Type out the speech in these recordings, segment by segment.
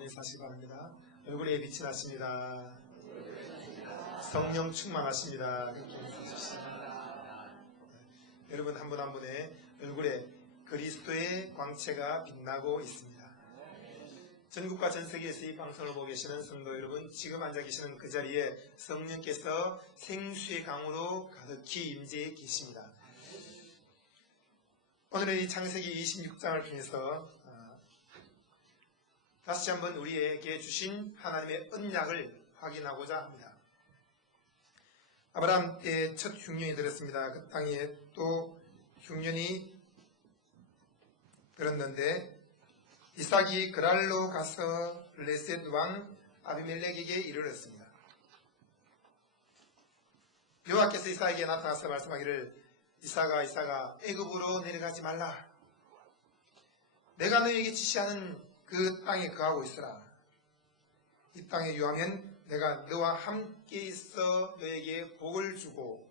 가운데 사시기 바랍니다. 얼굴에 빛이 나십니다. 성령 충만하십니다. 여러분 한 분 한 분의 얼굴에 그리스도의 광채가 빛나고 있습니다. 전국과 전 세계에서 이 방송을 보고 계시는 성도 여러분, 지금 앉아 계시는 그 자리에 성령께서 생수의 강으로 가득히 임재해 계십니다. 오늘은 이 창세기 26장을 통해서 다시 한번 우리에게 주신 하나님의 언약을 확인하고자 합니다. 아브라함 때 첫 흉년이 들었습니다. 그 땅에 또 흉년이 들었는데 이삭이 그랄로 가서 블레셋 왕 아비멜렉에게 이르렀습니다. 여호와께서 이삭에게 나타나서 말씀하기를 이삭아 애굽으로 내려가지 말라. 내가 너에게 지시하는 그 땅에 거하고 있으라. 이 땅에 유하면 내가 너와 함께 있어 너에게 복을 주고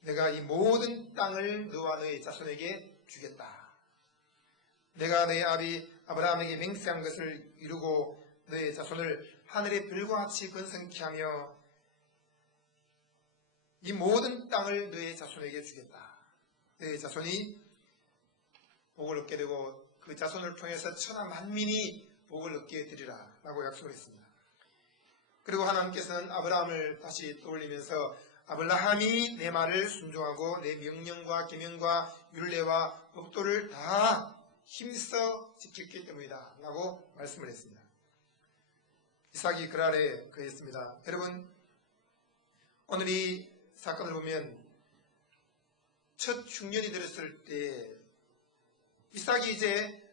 내가 이 모든 땅을 너와 너의 자손에게 주겠다. 내가 너의 아비 아브라함에게 맹세한 것을 이루고 너의 자손을 하늘의 별과 같이 번성케 하며 이 모든 땅을 너의 자손에게 주겠다. 너의 자손이 복을 얻게 되고 그 자손을 통해서 천하 만민이 복을 얻게 되리라 라고 약속을 했습니다. 그리고 하나님께서는 아브라함을 다시 떠올리면서 아브라함이 내 말을 순종하고 내 명령과 계명과 율례와 법도를 다 힘써 지켰기 때문이다 라고 말씀을 했습니다. 이삭이 그랄에 거했습니다. 여러분, 오늘 이 사건을 보면 첫 흉년이 들었을 때 이삭이 이제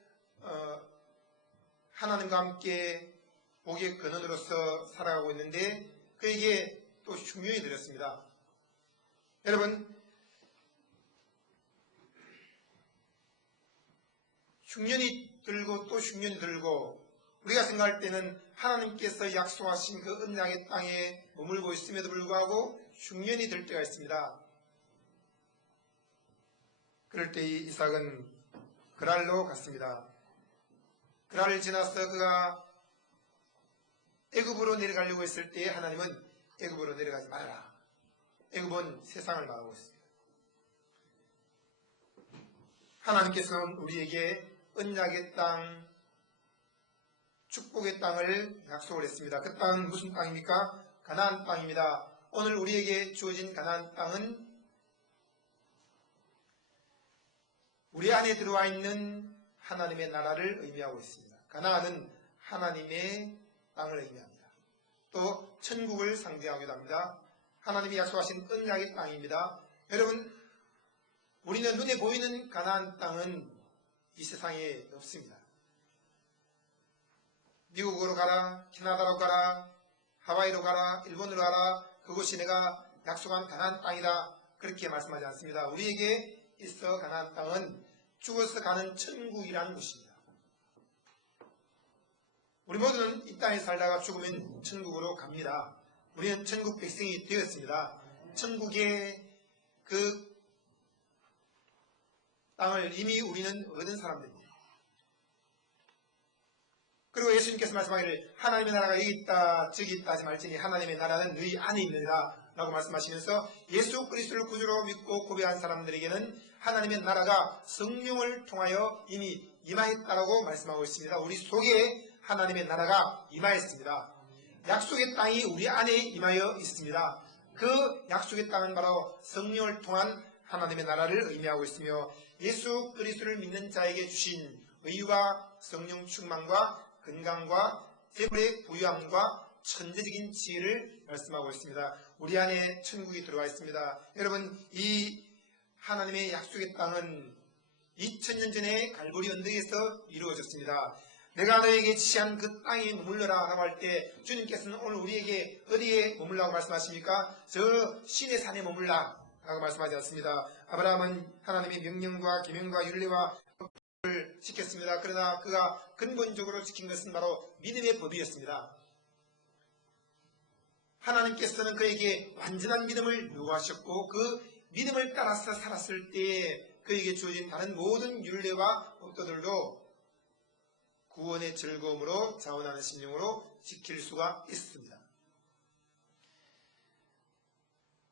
하나님과 함께 복의 근원으로서 살아가고 있는데 그에게 또 흉년이 들었습니다. 여러분, 흉년이 들고 또 흉년이 들고 우리가 생각할 때는 하나님께서 약속하신 그 언약의 땅에 머물고 있음에도 불구하고 흉년이 들 때가 있습니다. 그럴 때 이삭은 그랄로 갔습니다. 그랄을 지나서 그가 애굽으로 내려가려고 했을 때 하나님은 애굽으로 내려가지 말아라. 애굽은 세상을 말하고 있습니다. 하나님께서는 우리에게 언약의 땅, 축복의 땅을 약속을 했습니다. 그 땅은 무슨 땅입니까? 가나안 땅입니다. 오늘 우리에게 주어진 가나안 땅은 우리 안에 들어와 있는 하나님의 나라를 의미하고 있습니다. 가나안은 하나님의 땅을 의미합니다. 또 천국을 상징하기도 합니다. 하나님이 약속하신 언약의 땅입니다. 여러분, 우리는 눈에 보이는 가나안 땅은 이 세상에 없습니다. 미국으로 가라, 캐나다로 가라, 하와이로 가라, 일본으로 가라, 그곳이 내가 약속한 가나안 땅이다. 그렇게 말씀하지 않습니다. 우리에게 있어 가나안 땅은 죽어서 가는 천국이라는 것입니다. 우리 모두는 이 땅에 살다가 죽으면 천국으로 갑니다. 우리는 천국 백성이 되었습니다. 천국의 그 땅을 이미 우리는 얻은 사람들입니다. 그리고 예수님께서 말씀하기를 하나님의 나라가 여기 있다 저기 있다 하지 말지니 하나님의 나라는 너희 안에 있느니라 라고 말씀하시면서 예수 그리스도를 구주로 믿고 고백한 사람들에게는 하나님의 나라가 성령을 통하여 이미 임하였다라고 말씀하고 있습니다. 우리 속에 하나님의 나라가 임하였습니다. 약속의 땅이 우리 안에 임하여 있습니다. 그 약속의 땅은 바로 성령을 통한 하나님의 나라를 의미하고 있으며 예수 그리스도를 믿는 자에게 주신 의와 성령 충만과 건강과 재물의 부유함과 천재적인 지혜를 말씀하고 있습니다. 우리 안에 천국이 들어와 있습니다. 여러분, 이 하나님의 약속의 땅은 2000년 전에 갈보리 언덕에서 이루어졌습니다. 내가 너에게 지시한 그 땅에 머물러라 라고 할 때 주님께서는 오늘 우리에게 어디에 머물라고 말씀하십니까? 저 신의 산에 머물라 라고 말씀하지 않습니다. 아브라함은 하나님의 명령과 계명과 율례와 법을 지켰습니다. 그러나 그가 근본적으로 지킨 것은 바로 믿음의 법이었습니다. 하나님께서는 그에게 완전한 믿음을 요구하셨고 그 믿음을 따라서 살았을 때에 그에게 주어진 다른 모든 율례와 법도들도 구원의 즐거움으로 자원하는 심령으로 지킬 수가 있습니다.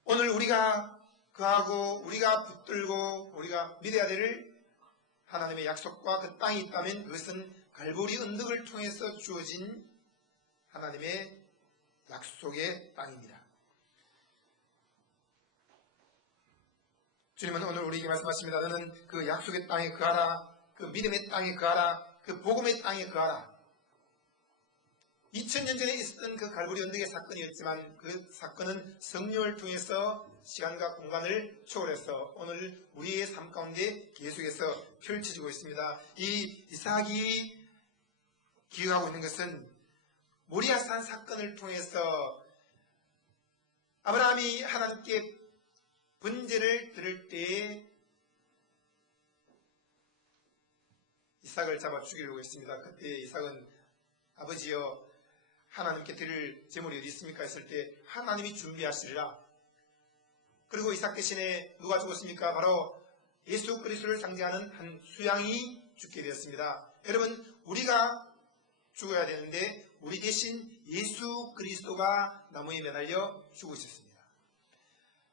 오늘 우리가 그하고 우리가 붙들고 우리가 믿어야 될 하나님의 약속과 그 땅이 있다면 그것은 갈보리 언덕을 통해서 주어진 하나님의 약속의 땅입니다. 주님은 오늘 우리에게 말씀하십니다. 너는 그 약속의 땅에 거하라, 그 믿음의 땅에 거하라, 그 복음의 땅에 거하라. 2000년 전에 있었던 그 갈보리 언덕의 사건이었지만 그 사건은 성령을 통해서 시간과 공간을 초월해서 오늘 우리의 삶 가운데 계속해서 펼쳐지고 있습니다. 이 이삭이 기억하고 있는 것은 모리아산 사건을 통해서 아브라함이 하나님께 번제를 드릴 때에 이삭을 잡아 죽이려고 했습니다. 그때 이삭은 아버지여 하나님께 드릴 제물이 어디 있습니까? 했을 때 하나님이 준비하시리라. 그리고 이삭 대신에 누가 죽었습니까? 바로 예수 그리스도를 상징하는 한 수양이 죽게 되었습니다. 여러분 우리가 죽어야 되는데 우리 대신 예수 그리스도가 나무에 매달려 죽으셨습니다.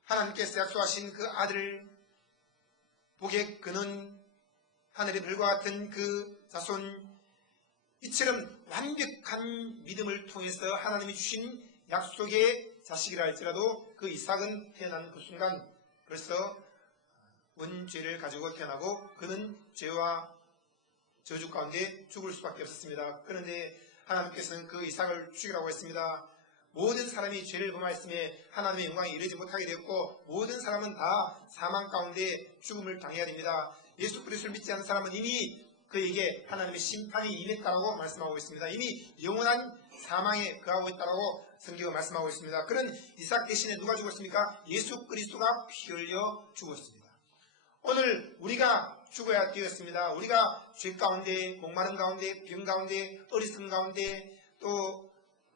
하나님께서 약속하신 그 아들 복의 그는 하늘의 별과 같은 그 자손 이처럼 완벽한 믿음을 통해서 하나님이 주신 약속의 자식이라 할지라도 그 이삭은 태어난 그 순간 벌써 원죄를 가지고 태어나고 그는 죄와 저주 가운데 죽을 수밖에 없었습니다. 그런데 하나님께서는 그 이삭을 죽이라고 했습니다. 모든 사람이 죄를 범하였음에 하나님의 영광에 이르지 못하게 되었고 모든 사람은 다 사망 가운데 죽음을 당해야 됩니다. 예수 그리스도를 믿지 않는 사람은 이미 그에게 하나님의 심판이 임했다고 말씀하고 있습니다. 이미 영원한 사망에 거하고 있다고 성경은 말씀하고 있습니다. 그런 이삭 대신에 누가 죽었습니까? 예수 그리스도가 피 흘려 죽었습니다. 오늘 우리가 죽어야 되었습니다. 우리가 죄 가운데, 목마름 가운데, 병 가운데, 어리석음 가운데, 또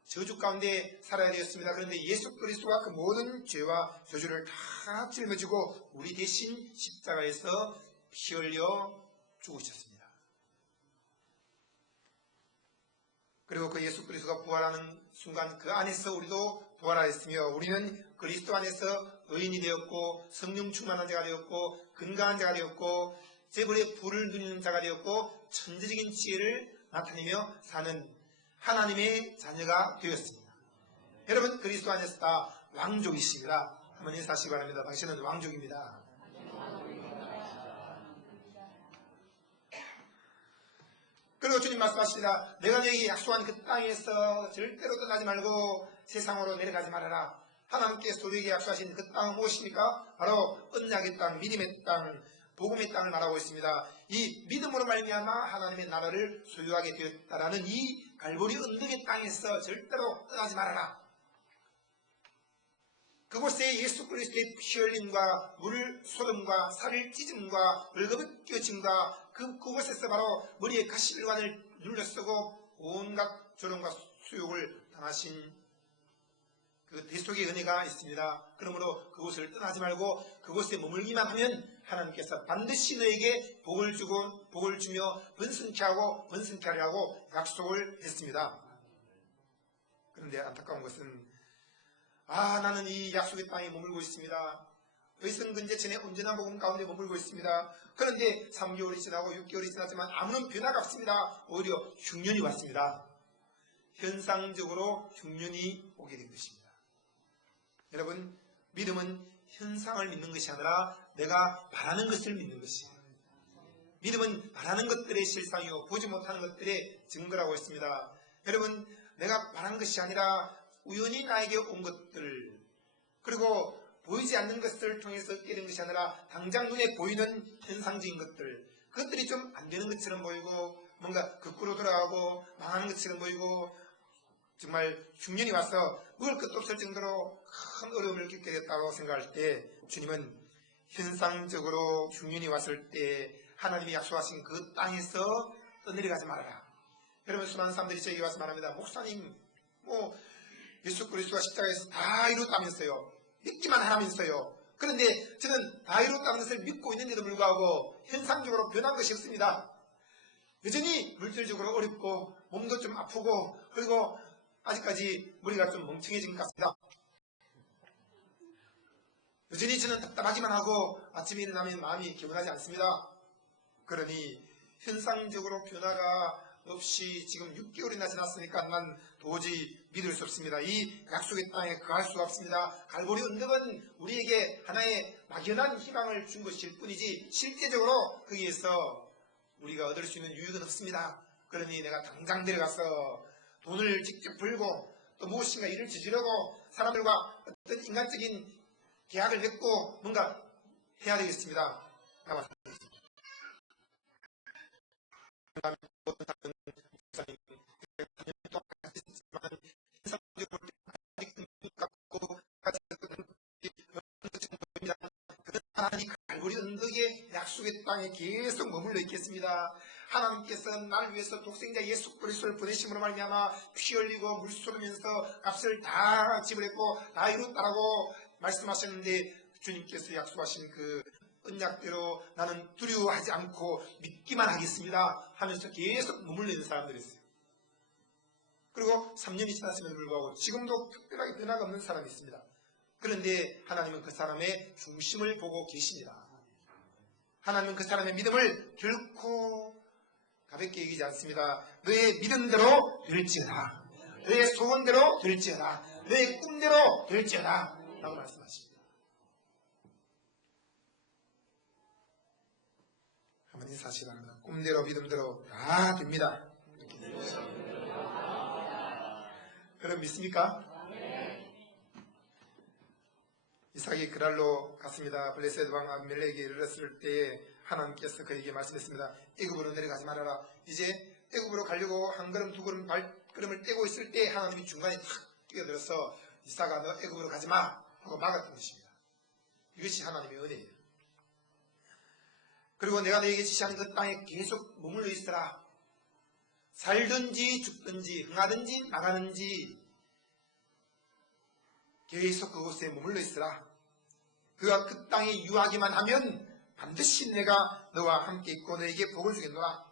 저주 가운데 살아야 되었습니다. 그런데 예수 그리스도가 그 모든 죄와 저주를 다 짊어지고 우리 대신 십자가에서 피 흘려 죽으셨습니다. 그리고 그 예수 그리스도가 부활하는 순간 그 안에서 우리도 부활하였으며 우리는 그리스도 안에서 의인이 되었고 성령 충만한 자가 되었고 건강한 자가 되었고 재벌의 불을 누리는 자가 되었고 천재적인 지혜를 나타내며 사는 하나님의 자녀가 되었습니다. 여러분 그리스도 안에서 다 왕족이십니다. 한번 인사하시기 바랍니다. 당신은 왕족입니다. 그리고 주님 말씀하십니다. 내가 너에게 약속한 그 땅에서 절대로 떠나지 말고 세상으로 내려가지 말아라. 하나님께서 우리에게 약속하신 그 땅은 무엇입니까? 바로 언약의 땅, 믿음의 땅, 복음의 땅을 말하고 있습니다. 이 믿음으로 말미암아 하나님의 나라를 소유하게 되었다라는 이 갈보리 언덕의 땅에서 절대로 떠나지 말아라. 그곳에 예수 그리스도의 피 흘림과 물 소름과 살을 찢음과 월급을 끼어짐과 그곳에서 바로 머리에 가시관을 눌러쓰고 온갖 조롱과 수욕을 당하신 그 대속의 은혜가 있습니다. 그러므로 그곳을 떠나지 말고 그곳에 머물기만 하면 하나님께서 반드시 너에게 복을 주고 복을 주며 번성케 하고 번성케 하려고 약속을 했습니다. 그런데 안타까운 것은 나는 이 약속의 땅에 머물고 있습니다. 의성근제천의 온전한 복음 가운데 머물고 있습니다. 그런데 3개월이 지나고 6개월이 지났지만 아무런 변화가 없습니다. 오히려 흉년이 왔습니다. 현상적으로 흉년이 오게 된 것입니다. 여러분 믿음은 현상을 믿는 것이 아니라 내가 바라는 것을 믿는 것이에요. 믿음은 바라는 것들의 실상이요 보지 못하는 것들의 증거라고 했습니다. 여러분 내가 바라는 것이 아니라 우연히 나에게 온 것들 그리고 보이지 않는 것들을 통해서 얻게 된 것이 아니라 당장 눈에 보이는 현상적인 것들 그것들이 좀 안 되는 것처럼 보이고 뭔가 거꾸로 돌아가고 망하는 것처럼 보이고 정말 흉년이 와서 먹을 것도 없을 정도로 큰 어려움을 겪게 됐다고 생각할 때 주님은 현상적으로 흉년이 왔을 때 하나님이 약속하신 그 땅에서 떠내려가지 말아라. 여러분 수많은 사람들이 저에게 와서 말합니다. 목사님 예수 그리스도가 십자가에서 다 이뤘다면서요. 믿기만 하라면서요. 그런데 저는 다 이뤘다는 것을 믿고 있는데도 불구하고 현상적으로 변한 것이 없습니다. 여전히 물질적으로 어렵고 몸도 좀 아프고 그리고 아직까지 머리가 좀 멍청해진 것 같습니다. 여전히 저는 답답하기만 하고 아침에 일어나면 마음이 개운하지 않습니다. 그러니 현상적으로 변화가 없이 지금 6개월이나 지났으니까 난 도저히 믿을 수 없습니다. 이 약속의 땅에 거할 수가 없습니다. 갈보리 언덕은 우리에게 하나의 막연한 희망을 준 것일 뿐이지 실제적으로 거기에서 우리가 얻을 수 있는 유익은 없습니다. 그러니 내가 당장 데려가서 돈을 직접 벌고 또 무엇인가 일을 저지르고 사람들과 어떤 인간적인 계약을 맺고 뭔가 해야 되겠습니다. 하나님 갈보리 언덕의 약속의 땅에 계속 머물러 있겠습니다. 하나님께서 나를 위해서 독생자 예수 그리스도를 보내심으로 말미암아 피 흘리고 물 쏟으면서 값을 다 지불했고 다 이뤘다라고 말씀하셨는데 주님께서 약속하신 그 언약대로 나는 두려워하지 않고 믿기만 하겠습니다 하면서 계속 머물러 있는 사람들이 있어요. 그리고 3년이 지났음에도 불구하고 지금도 특별하게 변화가 없는 사람이 있습니다. 그런데 하나님은 그 사람의 중심을 보고 계십니다. 하나님은 그 사람의 믿음을 결코 가볍게 여기지 않습니다. 너의 믿음대로 될지어다. 너의 소원대로 될지어다. 너의 꿈대로 될지어다 라고 말씀하십니다. 한번 인사하시랍니다. 꿈대로 믿음대로 다 됩니다. 여러분 믿습니까? 이삭이 그랄로 갔습니다. 블레셋 왕 아비멜렉에게 이르렀을 때 하나님께서 그에게 말씀했습니다. 애굽으로 내려가지 말아라. 이제 애굽으로 가려고 한 걸음 두 걸음 발걸음을 떼고 있을 때 하나님이 중간에 탁 뛰어들어서 이삭아 너 애굽으로 가지 마 하고 막았던 것입니다. 이것이 하나님의 은혜예요. 그리고 내가 너에게 지시하는 그 땅에 계속 머물러 있어라. 살든지 죽든지 흥하든지 나가든지 계속 그곳에 머물러 있어라. 그가 그 땅에 유하기만 하면 반드시 내가 너와 함께 있고 너에게 복을 주겠노라.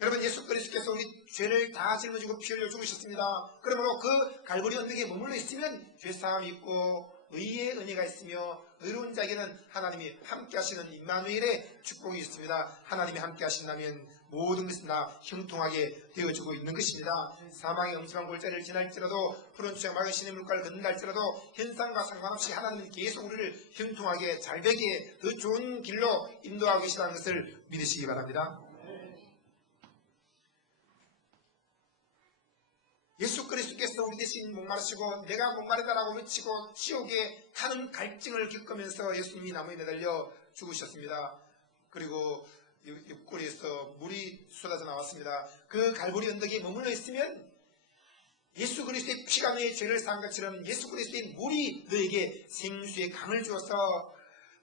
여러분 예수 그리스도께서 우리 죄를 다 짊어지고 피 흘려 죽으셨습니다. 그러므로 그 갈보리 언덕에 머물러 있으면 죄사함이 있고 의의 은혜가 있으며 의로운 자에게는 하나님이 함께 하시는 임마누엘의 축복이 있습니다. 하나님이 함께 하신다면 모든 것은 다 형통하게 되어지고 있는 것입니다. 사망의 엄청난 골짜기를 지날지라도 푸른 수양 맑은 시내 물가를 걷는달지라도 현상과 상관없이 하나님은 계속 우리를 형통하게 잘되게 더 좋은 길로 인도하고 계시다는 것을 믿으시기 바랍니다. 예수 그리스도께서 우리 대신 목마르시고 내가 목마르다라고 외치고 지옥에 타는 갈증을 겪으면서 예수님이 나무에 매달려 죽으셨습니다. 그리고 옆구리에서 물이 쏟아져 나왔습니다. 그 갈보리 언덕에 머물러 있으면 예수 그리스도의 피가 너의 죄를 사한 것처럼 예수 그리스도의 물이 너에게 생수의 강을 주어서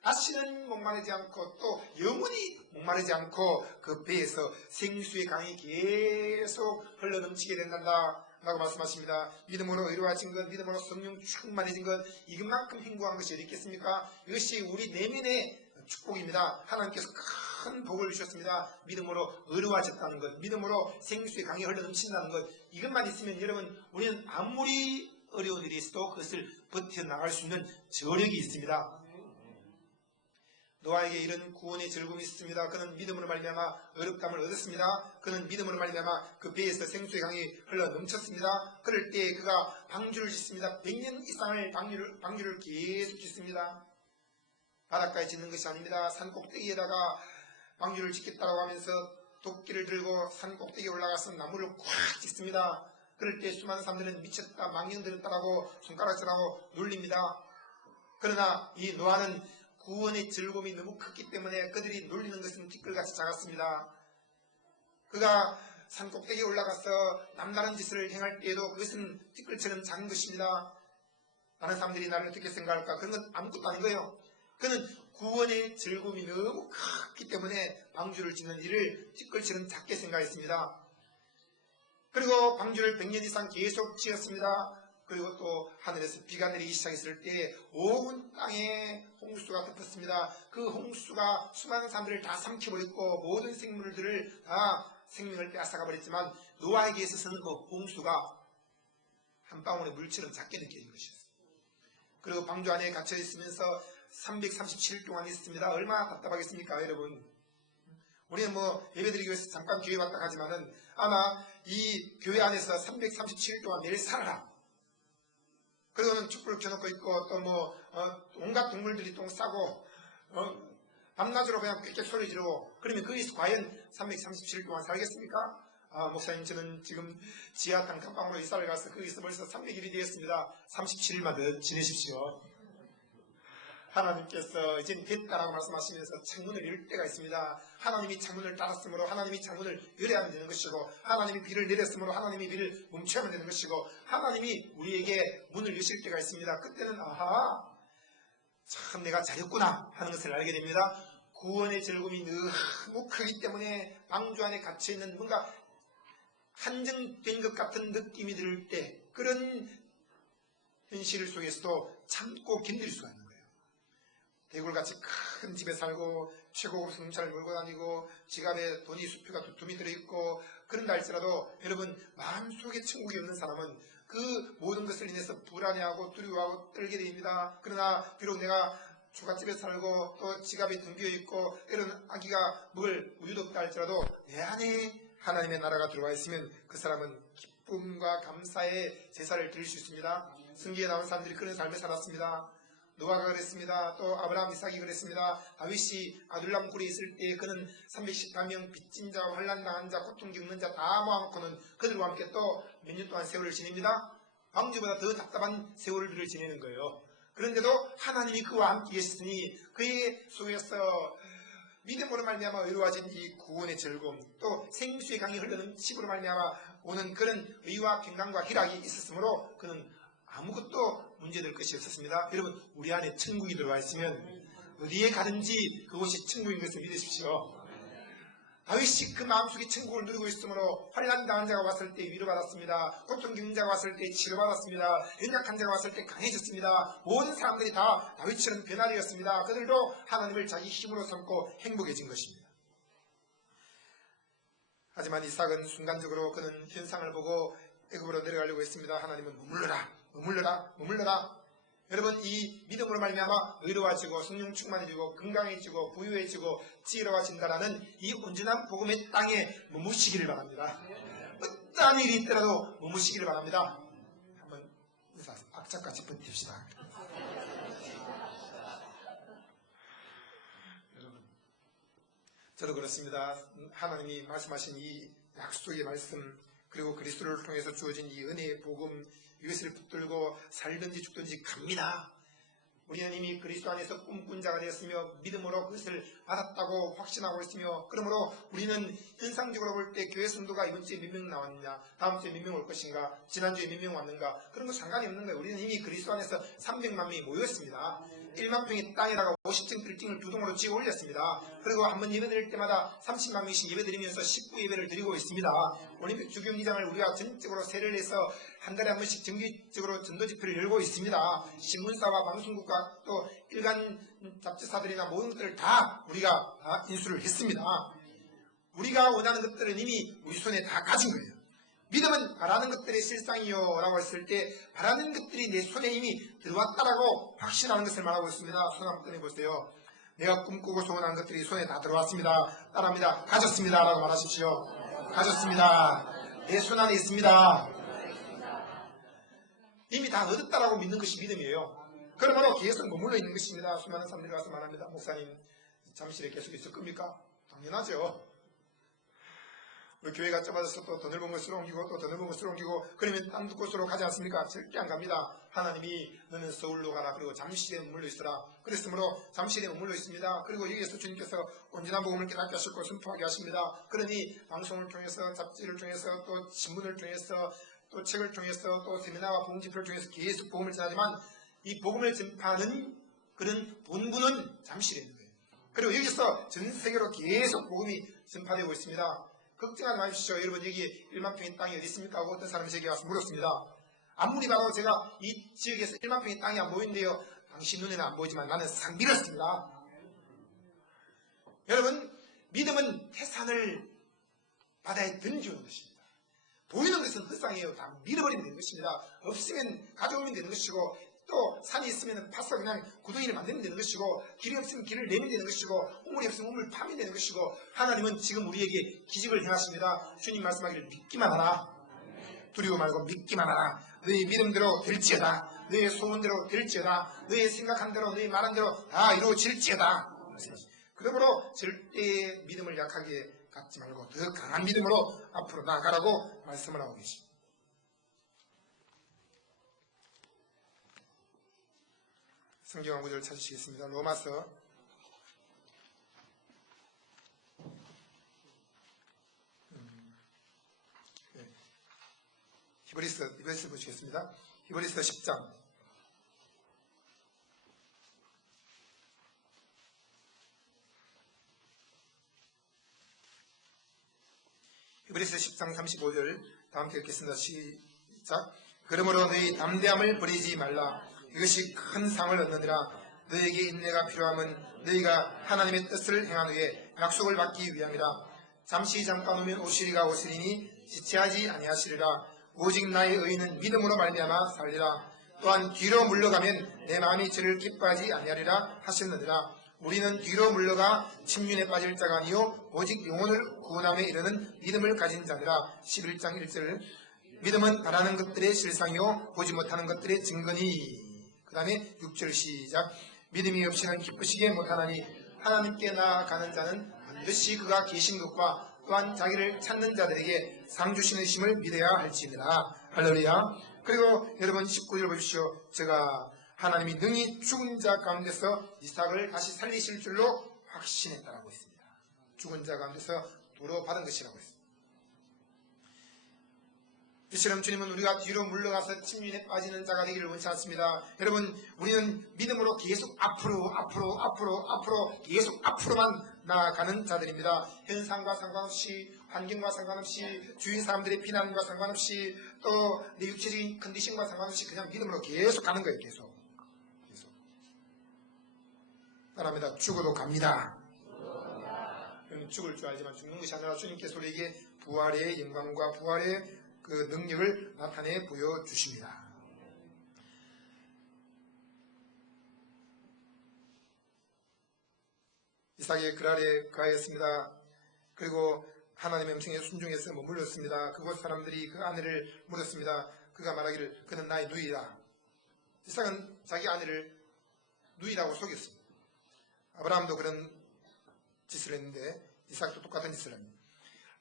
다시는 목마르지 않고 또 영원히 목마르지 않고 그 배에서 생수의 강이 계속 흘러넘치게 된단다 라고 말씀하십니다. 믿음으로 의로워진 것, 믿음으로 성령 충만해진 것, 이것만큼 행복한 것이 어디 있겠습니까? 이것이 우리 내면의 축복입니다. 하나님께서 큰 복을 주셨습니다. 믿음으로 의로워졌다는 것, 믿음으로 생수의 강이 흘러넘친다는 것, 이것만 있으면 여러분 우리는 아무리 어려운 일이 있어도 그것을 버텨나갈 수 있는 저력이 있습니다. 노아에게 이런 구원의 즐거움이 있습니다. 그는 믿음으로 말미암아 어렵담을 얻었습니다. 그는 믿음으로 말미암아 그 배에서 생수의 강이 흘러 넘쳤습니다. 그럴 때 그가 방주를 짓습니다. 100년 이상을 방주를 계속 짓습니다. 바닷가에 짓는 것이 아닙니다. 산 꼭대기에다가 방주를 짓겠다고 하면서 도끼를 들고 산 꼭대기에 올라가서 나무를 꽉 짓습니다. 그럴 때 수많은 사람들은 미쳤다, 망령들었다라고 손가락질하고 놀립니다. 그러나 이 노아는 구원의 즐거움이 너무 컸기 때문에 그들이 놀리는 것은 티끌같이 작았습니다. 그가 산 꼭대기에 올라가서 남다른 짓을 행할 때에도 그것은 티끌처럼 작은 것입니다. 많은 사람들이 나를 어떻게 생각할까? 그런 건 아무것도 아닌 거예요. 그는 구원의 즐거움이 너무 컸기 때문에 방주를 짓는 일을 티끌처럼 작게 생각했습니다. 그리고 방주를 100년 이상 계속 지었습니다. 그리고 또 하늘에서 비가 내리기 시작했을 때 온 땅에 홍수가 덮었습니다. 그 홍수가 수많은 사람들을 다 삼켜버렸고 모든 생물들을 다 생명을 빼앗아가 버렸지만 노아에게 있어서는 그 홍수가 한 방울의 물처럼 작게 느껴진 것이었어요. 그리고 방주 안에 갇혀 있으면서 337일 동안 있습니다. 얼마나 답답하겠습니까, 여러분? 우리는 뭐 예배드리기 위해서 잠깐 교회 왔다 가지만은 아마 이 교회 안에서 337일 동안 매일 살아라. 그리고는 촛불을 켜놓고 있고 또 뭐 온갖 동물들이 똥 싸고 밤낮으로 그냥 꽥꽥 소리 지르고 그러면 거기서 과연 337일 동안 살겠습니까? 목사님 저는 지금 지하 단칸방으로 이사를 가서 거기서 벌써 300일이 되었습니다. 37일만 더 지내십시오. 하나님께서 이제 됐다라고 말씀하시면서 창문을 열 때가 있습니다. 하나님이 창문을 닫았으므로 하나님이 창문을 열어야 되는 것이고 하나님이 비를 내렸으므로 하나님이 비를 멈춰야 되는 것이고 하나님이 우리에게 문을 여실 때가 있습니다. 그때는 아하 참 내가 잘했구나 하는 것을 알게 됩니다. 구원의 즐거움이 너무 크기 때문에 방주 안에 갇혀있는 뭔가 한정된 것 같은 느낌이 들 때 그런 현실 속에서도 참고 견딜 수가 있는 거예요. 대굴같이 큰 집에 살고 최고급 승차를 몰고 다니고 지갑에 돈이 수표가 두툼이 들어있고 그런다 할지라도 여러분 마음속에 천국이 없는 사람은 그 모든 것을 인해서 불안해하고 두려워하고 떨게 됩니다. 그러나 비록 내가 초가집에 살고 또 지갑이 등 비어있고 이런 아기가 먹을 우유도 없다 할지라도 내 안에 하나님의 나라가 들어와 있으면 그 사람은 기쁨과 감사의 제사를 드릴 수 있습니다. 성경에 나온 사람들이 그런 삶을 살았습니다. 노아가 그랬습니다. 또 아브라함, 이삭이 그랬습니다. 다윗이 아둘람 굴에 있을 때 그는 318명 빚진 자, 환난 당한 자, 고통 겪는 자 다 모아놓고는 그들과 함께 또 몇 년 동안 세월을 지냅니다. 방주보다 더 답답한 세월을 지내는 거예요. 그런데도 하나님이 그와 함께 계셨으니 그의 속에서 믿음으로 말미암아 의로워진 이 구원의 즐거움 또 생수의 강이 흐르는 칩으로 말미암아 오는 그런 의와 평강과 희락이 있었으므로 그는 아무것도 문제될 것이 없었습니다. 여러분 우리 안에 천국이 들어와 있으면 어디에 가든지 그곳이 천국인 것을 믿으십시오. 다윗이 그 마음속에 천국을 누리고 있으므로 환난 당한 자가 왔을 때 위로받았습니다. 고통 겪는 자가 왔을 때 치료받았습니다. 연약한 자가 왔을 때 강해졌습니다. 모든 사람들이 다 다윗처럼 변화되었습니다. 그들도 하나님을 자기 힘으로 삼고 행복해진 것입니다. 하지만 이삭은 순간적으로 그는 현상을 보고 애굽으로 내려가려고 했습니다. 하나님은 머물러라. 여러분 이 믿음으로 말미암아 의로워지고 성령 충만해지고 건강해지고 부유해지고 지혜로워진다라는 이 온전한 복음의 땅에 머무시기를 바랍니다. 어떠한 일이 있더라도 머무시기를 바랍니다. 한번 인사하세요. 악착같이 버팁시다. 여러분 저도 그렇습니다. 하나님이 말씀하신 이 약속의 말씀 그리고 그리스도를 통해서 주어진 이 은혜의 복음 이것을 붙들고 살든지 죽든지 갑니다. 우리는 이미 그리스도 안에서 꿈꾼 자가 되었으며 믿음으로 그것을 받았다고 확신하고 있으며 그러므로 우리는 현상적으로 볼 때 교회 성도가 이번 주에 몇 명 나왔느냐 다음 주에 몇 명 올 것인가 지난주에 몇 명 왔는가 그런 거 상관이 없는 거예요. 우리는 이미 그리스도 안에서 300만 명이 모였습니다. 1만 평의 땅에다가 50층 빌딩을 두 동으로 지어 올렸습니다. 그리고 한번 예배 드릴 때마다 30만 명씩 예배 드리면서 19예배를 드리고 있습니다. 올림픽 주경기장을 우리가 전적으로 세를 해서 한 달에 한 번씩 정기적으로 전도 집회를 열고 있습니다. 신문사와 방송국과 또 일간 잡지사들이나 모든 것들을 다 우리가 다 인수를 했습니다. 우리가 원하는 것들은 이미 우리 손에 다 가진 거예요. 믿음은 바라는 것들의 실상이요 라고 했을 때 바라는 것들이 내 손에 이미 들어왔다라고 확신하는 것을 말하고 있습니다. 손 한번 꺼내보세요. 내가 꿈꾸고 소원한 것들이 손에 다 들어왔습니다. 따라합니다. 가졌습니다 라고 말하십시오. 가졌습니다. 내 손 안에 있습니다. 이미 다 얻었다라고 믿는 것이 믿음이에요. 그러므로 계속 머물러 있는 것입니다. 수많은 사람들이 와서 말합니다. 목사님 잠실에 계속 있을 겁니까? 당연하죠. 우리 교회 가자마자 또 더 넓은 곳으로 옮기고 또 더 넓은 곳으로 옮기고 그러면 딴 곳으로 가지 않습니까? 절대 안 갑니다. 하나님이 너는 서울로 가라 그리고 잠실에 머물러 있어라. 그랬으므로 잠실에 머물러 있습니다. 그리고 여기에서 주님께서 온전한 복음을 깨닫게 하셨고 선포하게 하십니다. 그러니 방송을 통해서 잡지를 통해서 또 신문을 통해서 또 책을 통해서 또 세미나와 복음집회를 통해서 계속 복음을 전하지만 이 복음을 전파하는 그런 본부는 잠실에 있는 거예요. 그리고 여기서 전 세계로 계속 복음이 전파되고 있습니다. 걱정하지 마십시오. 여러분 여기 1만 평의 땅이 어디 있습니까? 하고 어떤 사람이 제게 와서 물었습니다. 아무리 봐도 제가 이 지역에서 1만 평의 땅이 안 보이는데요. 당신 눈에는 안 보이지만 나는 세상 믿었습니다. 여러분, 믿음은 태산을 바다에 던지는 것입니다. 보이는 것은 헛상이에요. 다 밀어버리면 되는 것입니다. 없으면 가져오면 되는 것이고, 또 산이 있으면 파서 그냥 구덩이를 만들면 되는 것이고, 길이 없으면 길을 내면 되는 것이고, 우물이 없으면 우물을 파면 되는 것이고, 하나님은 지금 우리에게 기적을 행하십니다. 주님 말씀하기를 믿기만 하라. 두려워 말고 믿기만 하라. 너희 믿음대로 될지어다. 너희 소원대로 될지어다. 너희 생각한 대로, 너희 말한 대로 다 이루어질지어다. 그러므로 절대 믿음을 약하게 갖지 말고 더 강한 믿음으로 앞으로 나아가라고 말씀을 하고 계십니다. 성경 한 구절 찾으시겠습니다. 로마서 10절 보시겠습니다. 히브리서 10장 35절 다 함께 읽겠습니다. 시작. 그러므로 너희 담대함을 버리지 말라. 이것이 큰 상을 얻느니라. 너희에게 인내가 필요함은 너희가 하나님의 뜻을 행한 후에 약속을 받기 위함이라. 잠시 잠깐 오면 오시리가 오시리니 지체하지 아니하시리라. 오직 나의 의인은 믿음으로 말미암아 살리라. 또한 뒤로 물러가면 내 마음이 저를 기뻐하지 아니하리라 하셨느니라. 우리는 뒤로 물러가 침륜에 빠질 자가 아니요 오직 영혼을 구원함에 이르는 믿음을 가진 자니라. 11장 1절. 믿음은 바라는 것들의 실상이요 보지 못하는 것들의 증거니. 그 다음에 6절 시작. 믿음이 없이는 기쁘시게 못하나니 하나님께 나아가는 자는 반드시 그가 계신 것과 또한 자기를 찾는 자들에게 상 주시는 심을 믿어야 할지니라. 할렐루야. 그리고 여러분 19절 보십시오. 제가 하나님이 능히 죽은 자 가운데서 이삭을 다시 살리실 줄로 확신했다라고 했습니다. 죽은 자 가운데서 도로 받은 것이라고 했습니다. 이처럼 주님은 우리가 뒤로 물러가서 침륜에 빠지는 자가 되기를 원치 않습니다. 여러분, 우리는 믿음으로 계속 앞으로 계속 앞으로만 나아가는 자들입니다. 현상과 상관없이, 환경과 상관없이, 주위 사람들의 비난과 상관없이, 또 내 육체적인 컨디션과 상관없이 그냥 믿음으로 계속 가는 거예요. 계속. 따라합니다. 죽어도 갑니다. 죽을 줄 알지만 죽는 것이 아니라 주님께서 우리에게 부활의 영광과 부활의 그 능력을 나타내 보여주십니다. 이삭이 그랄에 거하였습니다. 그리고 하나님의 음성에 순종해서 머물렀습니다. 그곳 사람들이 그 아내를 물었습니다. 그가 말하기를 그는 나의 누이다. 이삭은 자기 아내를 누이라고 속였습니다. 아브라함도 그런 짓을 했는데 이삭도 똑같은 짓을 합니다.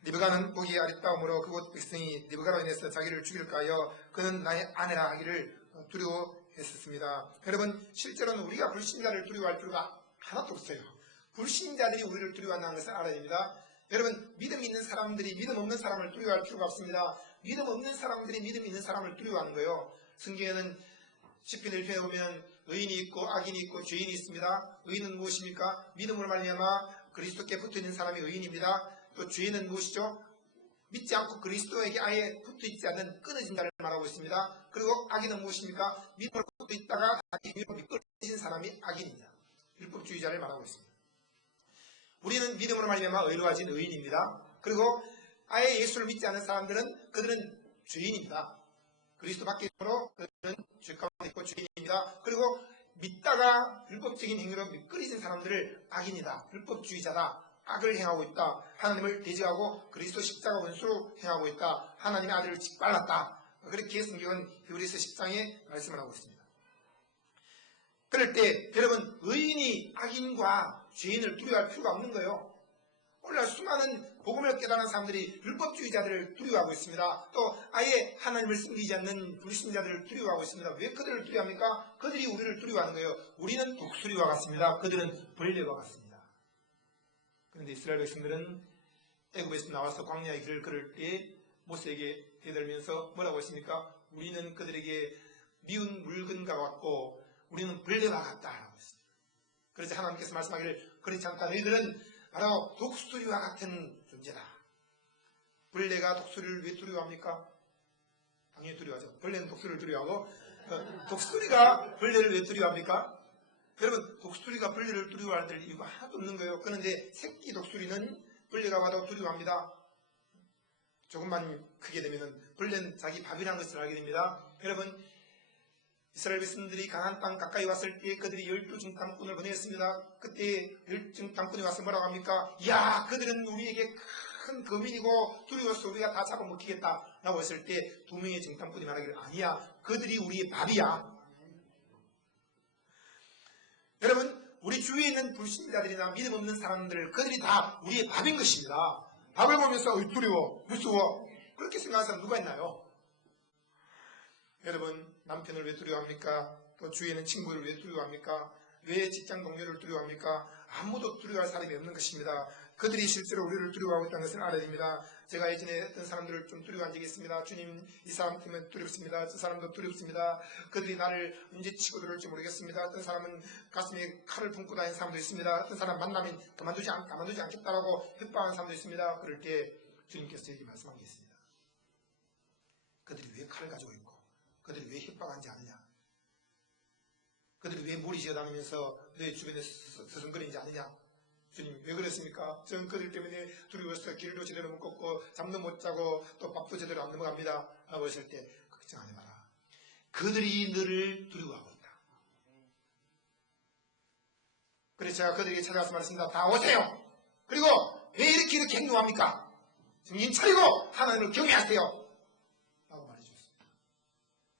리브가는 보기에 아리따움으로 그곳 백성이 리브가로 인해서 자기를 죽일까 하여 그는 나의 아내라 하기를 두려워했었습니다. 여러분, 실제로는 우리가 불신자를 두려워할 필요가 하나도 없어요. 불신자들이 우리를 두려워한다는 것을 알아야 됩니다. 여러분, 믿음 있는 사람들이 믿음 없는 사람을 두려워할 필요가 없습니다. 믿음 없는 사람들이 믿음 있는 사람을 두려워하는 거예요. 성경에는 시편 1편에 보면 의인이 있고 악인이 있고 죄인이 있습니다. 의인은 무엇입니까? 믿음으로 말미암아 그리스도께 붙어있는 사람이 의인입니다. 또 죄인은 무엇이죠? 믿지 않고 그리스도에게 아예 붙어있지 않는 끊어진 자를 말하고 있습니다. 그리고 악인은 무엇입니까? 믿음으로 붙어있다가 악인으로 미끄러진 사람이 악인입니다. 율법주의자를 말하고 있습니다. 우리는 믿음으로 말미암아 의로워진 의인입니다. 그리고 아예 예수를 믿지 않는 사람들은 그들은 죄인입니다. 그리스도 밖에 있으므로 그들은 죄 가운데 있고 죄인입니다. 그리고 믿다가 율법적인 행위로 미끄러진 사람들을 악인이다, 율법주의자다, 악을 행하고 있다, 하나님을 대적하고 그리스도 십자가 원수로 행하고 있다, 하나님의 아들을 짓밟았다. 그렇게 성경은 히브리서 10장에 말씀을 하고 있습니다. 그럴 때 여러분, 의인이 악인과 죄인을 두려워할 필요가 없는 거예요. 오늘날 수많은 복음을 깨달은 사람들이 율법주의자들을 두려워하고 있습니다. 또 아예 하나님을 섬기지 않는 불신자들을 두려워하고 있습니다. 왜 그들을 두려워합니까? 그들이 우리를 두려워하는 거예요. 우리는 독수리와 같습니다. 그들은 벌레와 같습니다. 그런데 이스라엘 백성들은 애굽에서 나와서 광야의 길을 걸을 때 모세에게 대들면서 뭐라고 했습니까? 우리는 그들에게 미운 물건과 같고 우리는 벌레와 같다라고 했습니다. 그래서 하나님께서 말씀하기를 그렇지 않다. 너희들은 바로 독수리와 같은 존재다. 벌레가 독수리를 왜 두려워합니까? 당연히 두려워하죠. 벌레는 독수리를 두려워하고 독수리가 벌레를 왜 두려워합니까? 여러분, 독수리가 벌레를 두려워할 이유가 하나도 없는 거예요. 그런데 새끼 독수리는 벌레가 와도 두려워합니다. 조금만 크게 되면 벌레는 자기 밥이라는 것을 알게 됩니다. 여러분, 이스라엘 백성들이 가나안 땅 가까이 왔을 때 그들이 12 장군을 보냈습니다. 그때 12 장군이 와서 뭐라고 합니까? 야, 그들은 우리에게 큰 거민이고 두려워서 우리가 다 잡아먹히겠다 라고 했을 때 2명의 정탐꾼이 말하기를 아니야, 그들이 우리의 밥이야. 여러분, 우리 주위에 있는 불신자들이나 믿음 없는 사람들, 그들이 다 우리의 밥인 것입니다. 밥을 보면서 두려워, 무서워, 그렇게 생각하는 사람 누가 있나요? 여러분, 남편을 왜 두려워합니까? 또 주위에 있는 친구를 왜 두려워합니까? 왜 직장 동료를 두려워합니까? 아무도 두려워할 사람이 없는 것입니다. 그들이 실제로 우리를 두려워하고 있다는 것을 알아야 됩니다. 제가 예전에 어떤 사람들을 좀 두려워한 적이 있습니다. 주님, 이 사람 때문에 두렵습니다. 저 사람도 두렵습니다. 그들이 나를 언제 치고 들어올지 모르겠습니다. 어떤 사람은 가슴에 칼을 품고 다니는 사람도 있습니다. 어떤 사람 만나면 가만두지 않겠다라고 협박하는 사람도 있습니다. 그럴 때 주님께서 여기 말씀한 게 있습니다. 그들이 왜 칼을 가지고 있고 그들이 왜 협박하지 않느냐, 그들이 왜 무리 지어다니면서 내 주변에 서성거리지 않느냐. 주님, 왜 그랬습니까? 저는 그들 때문에 두려워서 길도 제대로 못 걷고 잠도 못 자고 또 밥도 제대로 안 넘어갑니다 라고 했을 때 걱정 안 해봐라, 그들이 너를 두려워하고 있다. 그래서 제가 그들에게 찾아가서 말했습니다. 다 오세요. 그리고 왜 이렇게 행동합니까? 정신 차리고 하나님을 경외하세요 라고 말해주었습니다.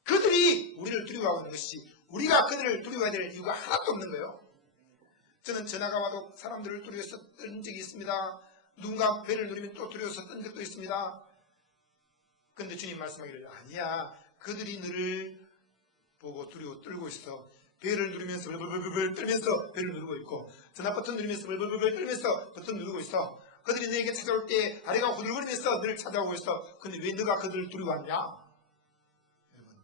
그들이 우리를 두려워하고 있는 것이지 우리가 그들을 두려워해야 될 이유가 하나도 없는 거예요. 저는 전화가 와도 사람들을 두려워서 뜬 적이 있습니다. 누군가 배를 누르면 또 두려워서 뜬 적도 있습니다. 그런데 주님 말씀하기를 아니야, 그들이 너를 보고 두려워 떨고 있어. 배를 누르면서 벌벌벌벌 떨면서 배를 누르고 있고 전화 버튼 누르면서 벌벌벌벌 떨면서 버튼 누르고 있어. 그들이 너에게 찾아올 때 다리가 후들거리면서 너를 찾아오고 있어. 근데 왜 너가 그들을 두려워하냐? 여러분,